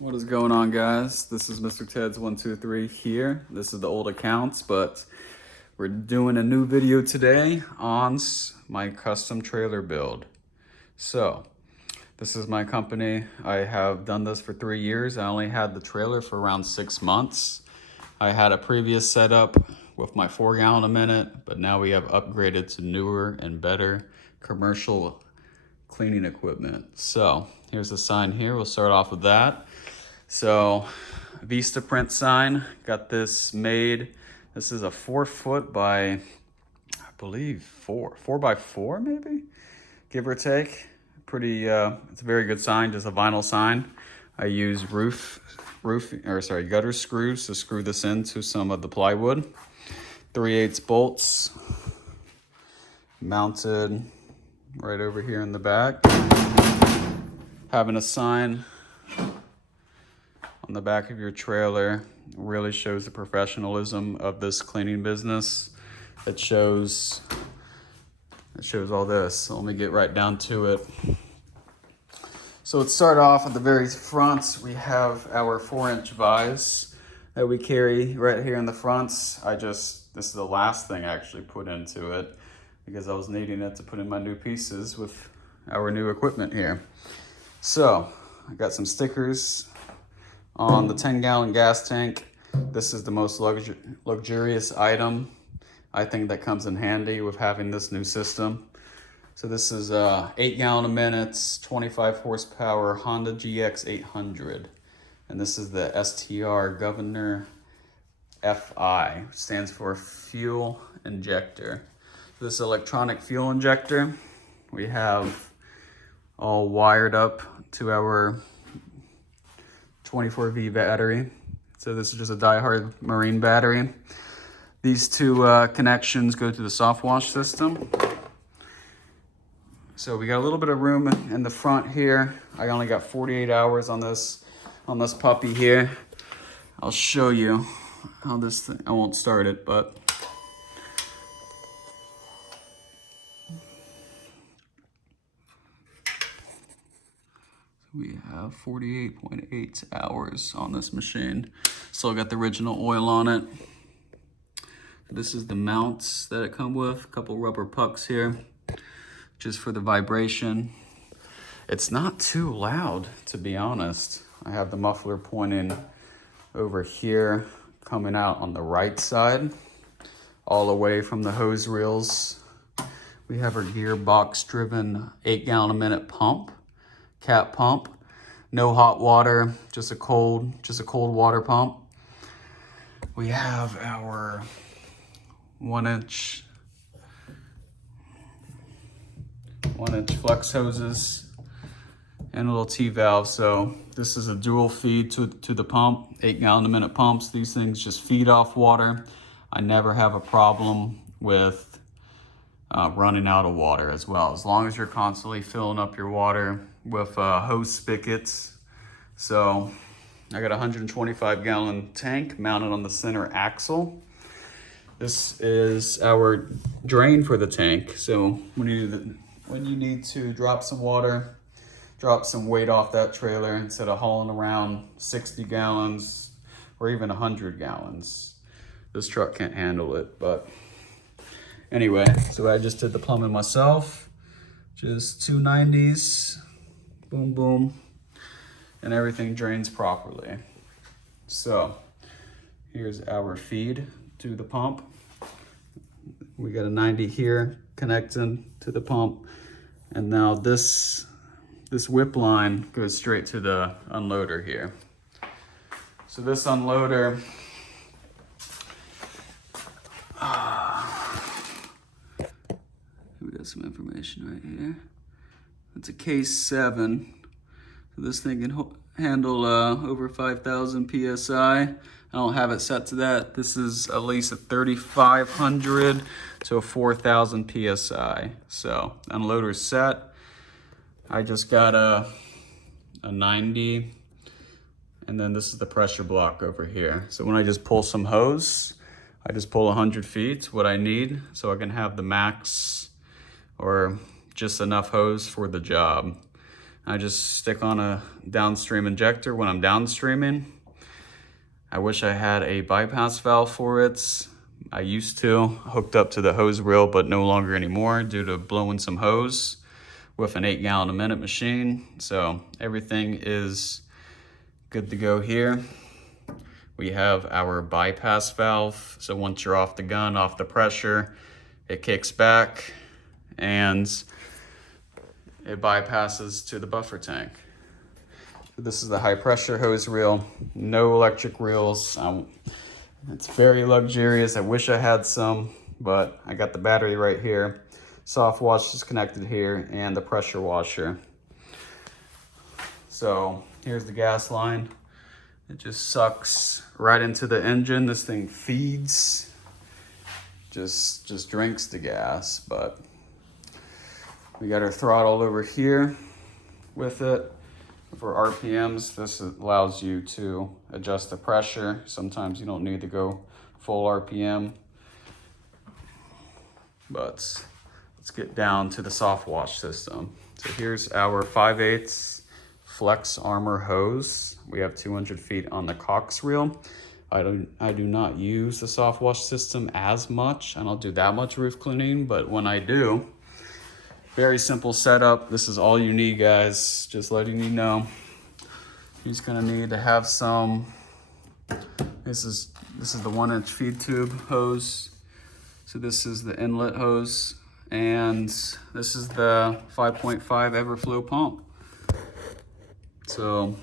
What is going on, guys? This is Mr. Ted's 123 here. This is the old accounts, but we're doing a new video today on my custom trailer build. So, this is my company. I have done this for 3 years. I only had the trailer for around 6 months. I had a previous setup with my 4 gallon a minute, but now we have upgraded to newer and better commercial cleaning equipment. So, here's the sign here. We'll start off with that. So, Vista print sign, got this made. This is a 4 foot by, I believe, 4 by 4 maybe, give or take. Pretty, it's a very good sign, just a vinyl sign. I use gutter screws to screw this into some of the plywood. 3/8 bolts mounted right over here in the back. Having a sign on the back of your trailer really shows the professionalism of this cleaning business. It shows all this. So let me get right down to it. So let's start off at the very front. We have our 4-inch vise that we carry right here in the front. This is the last thing I actually put into it because I was needing it to put in my new pieces with our new equipment here. So I got some stickers on the 10-gallon gas tank. This is the most luxurious item I think that comes in handy with having this new system. So this is 8 gallon a minute, 25 horsepower Honda GX 800. And this is the STR Governor FI, which stands for fuel injector. This electronic fuel injector, we have all wired up to our 24V battery. So this is just a die-hard marine battery. These two connections go to the soft wash system. So we got a little bit of room in the front here. I only got 48 hours on this puppy here. I'll show you how this thing, I won't start it, but we have 48.8 hours on this machine. Still got the original oil on it. This is the mounts that it come with. A couple rubber pucks here, just for the vibration. It's not too loud, to be honest. I have the muffler pointing over here, coming out on the right side, all away from the hose reels. We have our gearbox driven 8 gallon a minute pump. Cap pump, no hot water, just a cold water pump. We have our 1-inch flex hoses and a little T-valve. So this is a dual feed to the pump, 8 gallon a minute pumps. These things just feed off water. I never have a problem with running out of water as well, as long as you're constantly filling up your water with hose spigots. So I got a 125 gallon tank mounted on the center axle. This is our drain for the tank. So when you need to drop some water, drop some weight off that trailer instead of hauling around 60 gallons or even 100 gallons. This truck can't handle it, but anyway, so I just did the plumbing myself. Just 290s, boom, boom, and everything drains properly. So here's our feed to the pump. We got a 90 here connecting to the pump. And now this whip line goes straight to the unloader here. So this unloader, we got some information right here. It's a case 7. So this thing can handle over 5,000 PSI. I don't have it set to that. This is at least a 3,500 to a 4,000 PSI. So unloader's set. I just got a 90, and then this is the pressure block over here. So when I just pull some hose, I just pull 100 feet, what I need, so I can have the max or just enough hose for the job. I just stick on a downstream injector when I'm downstreaming. I wish I had a bypass valve for it. I used to, hooked up to the hose reel, but no longer anymore due to blowing some hose with an 8 gallon a minute machine. So everything is good to go here. We have our bypass valve. So once you're off the gun, off the pressure, it kicks back and it bypasses to the buffer tank. This is the high pressure hose reel, no electric reels. It's very luxurious. I wish I had some, but I got the battery right here. Soft wash is connected here and the pressure washer. So here's the gas line. It just sucks right into the engine. This thing feeds, just drinks the gas, but we got our throttle over here with it. For RPMs, this allows you to adjust the pressure. Sometimes you don't need to go full RPM. But let's get down to the soft wash system. So here's our 5/8 Flex Armor hose. We have 200 feet on the Cox reel. I do not use the soft wash system as much. I don't do that much roof cleaning, but when I do, very simple setup. This is all you need, guys. Just letting you know. You're just gonna need to have some. This is the 1-inch feed tube hose. So this is the inlet hose, and this is the 5.5 Everflow pump. So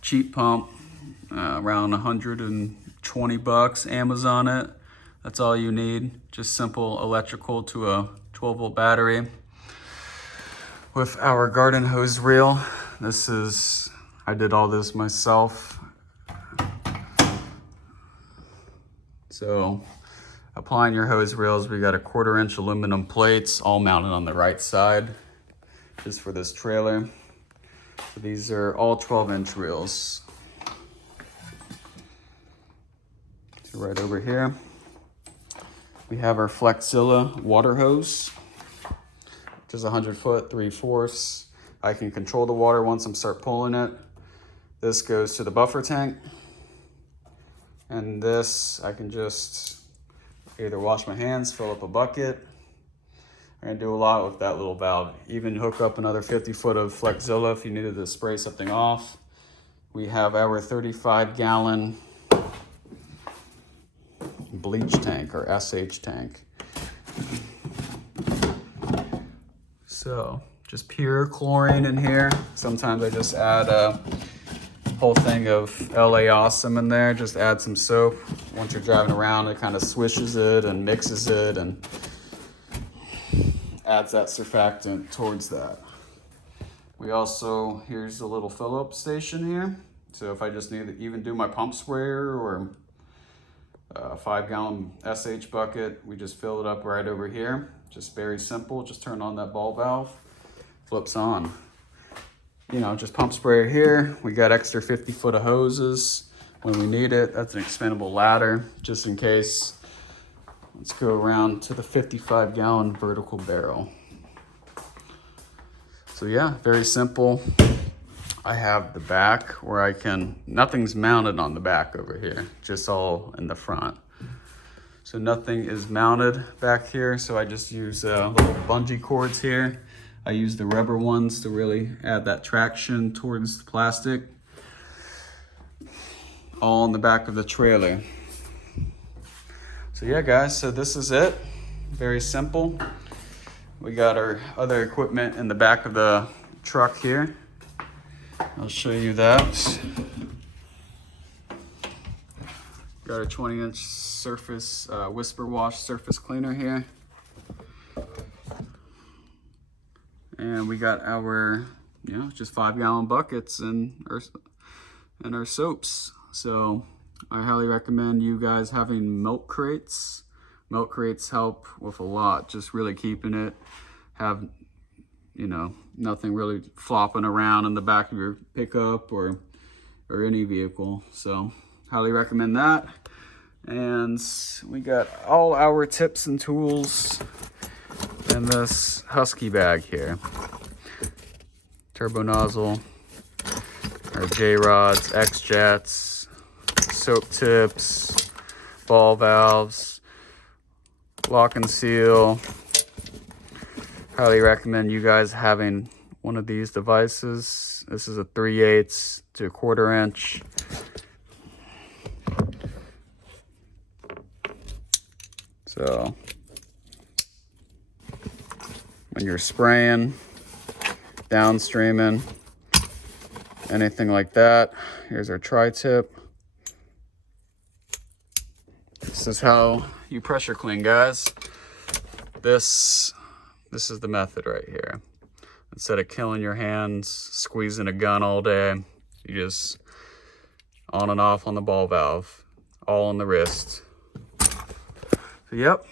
cheap pump, around 120 bucks. Amazon it. That's all you need. Just simple electrical to a 12-volt battery. With our garden hose reel, I did all this myself. So applying your hose reels, we got a 1/4-inch aluminum plates all mounted on the right side, just for this trailer. So these are all 12-inch reels. So right over here, we have our Flexzilla water hose, which is 100 foot, 3/4. I can control the water once I start pulling it. This goes to the buffer tank. And this, I can just either wash my hands, fill up a bucket. I'm gonna do a lot with that little valve. Even hook up another 50 foot of Flexzilla if you needed to spray something off. We have our 35 gallon bleach tank or SH tank. So just pure chlorine in here. Sometimes I just add a whole thing of LA Awesome in there. Just add some soap. Once you're driving around, it kind of swishes it and mixes it and adds that surfactant towards that. We also, here's a little fill-up station here. So if I just need to even do my pump sprayer or a 5 gallon SH bucket, we just fill it up right over here. Just very simple. Just turn on that ball valve, flips on. You know, just pump sprayer here. We got extra 50 foot of hoses when we need it. That's an expendable ladder, just in case. Let's go around to the 55 gallon vertical barrel. So yeah, very simple. I have the back where nothing's mounted on the back over here, just all in the front. So nothing is mounted back here. So I just use little bungee cords here. I use the rubber ones to really add that traction towards the plastic. All in the back of the trailer. So yeah, guys, so this is it. Very simple. We got our other equipment in the back of the truck here. I'll show you that. Got a 20-inch surface whisper wash surface cleaner here. And we got our, just 5 gallon buckets and our soaps. So I highly recommend you guys having milk crates. Milk crates help with a lot, just really keeping it, have, nothing really flopping around in the back of your pickup or any vehicle. So highly recommend that. And we got all our tips and tools in this Husky bag here. turbo nozzle, our J-rods, X-jets, soap tips, ball valves, lock and seal. Highly recommend you guys having one of these devices. This is a 3/8 to 1/4 inch. So when you're spraying, downstreaming, anything like that, here's our tri-tip. This is how you pressure clean, guys. This is the method right here. Instead of killing your hands, squeezing a gun all day, you just on and off on the ball valve, all on the wrist. So, yep.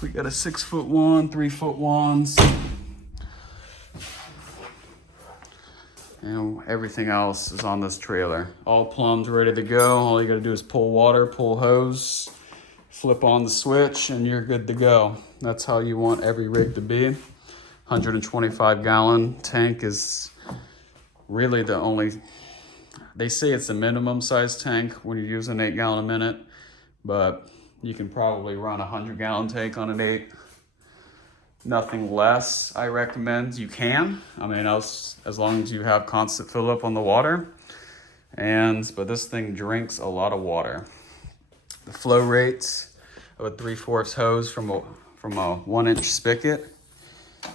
We got a 6-foot one, 3-foot ones. And everything else is on this trailer. All plumbed, ready to go. All you gotta do is pull water, pull hose, flip on the switch, and you're good to go. That's how you want every rig to be. 125-gallon tank is really the only, they say it's a minimum size tank when you're using 8 gallon a minute, but you can probably run a 100-gallon tank on an 8. Nothing less, I recommend. You can. I mean, as long as you have constant fill up on the water. But this thing drinks a lot of water. The flow rate of a 3/4 hose from a 1-inch spigot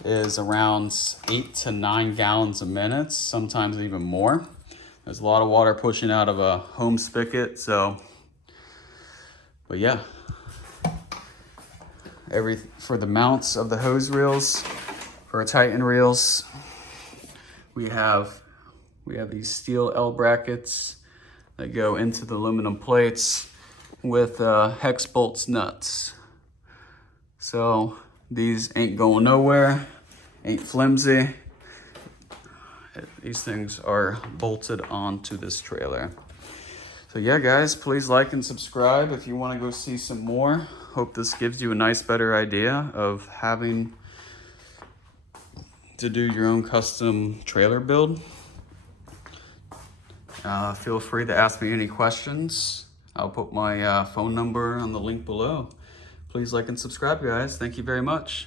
is around 8 to 9 gallons a minute, sometimes even more. There's a lot of water pushing out of a home spigot, so, but yeah. For the mounts of the hose reels, for our Titan reels, we have these steel L brackets that go into the aluminum plates with hex bolts nuts. So these ain't going nowhere, ain't flimsy. These things are bolted onto this trailer. So yeah, guys, please like and subscribe if you want to go see some more. Hope this gives you a nice, better idea of having to do your own custom trailer build. Feel free to ask me any questions. I'll put my phone number on the link below. Please like and subscribe, guys. Thank you very much.